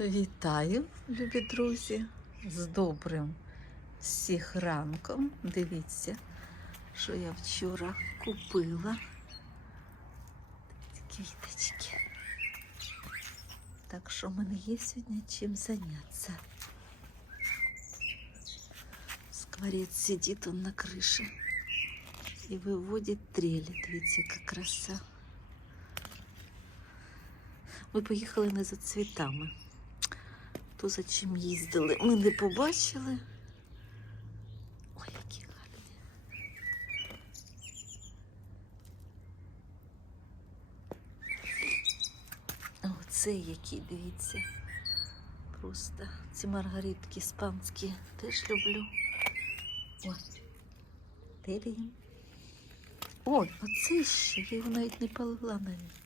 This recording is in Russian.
Вітаю, любі друзі, з добрим всіх ранком. Дивіться, що я вчора купила. Квіточки. Так що в мене є сьогодні чим зайнятися. Скворец сидит он на крыше и выводит трели. Дивіться, яка краса. Ми поїхали не за цвітами. То за чим їздили, ми не побачили. Ой, які гарні. Оце які, дивіться. Просто ці маргаритки іспанські теж люблю. Терієм. Ой, оце ще, я його навіть не полила навіть.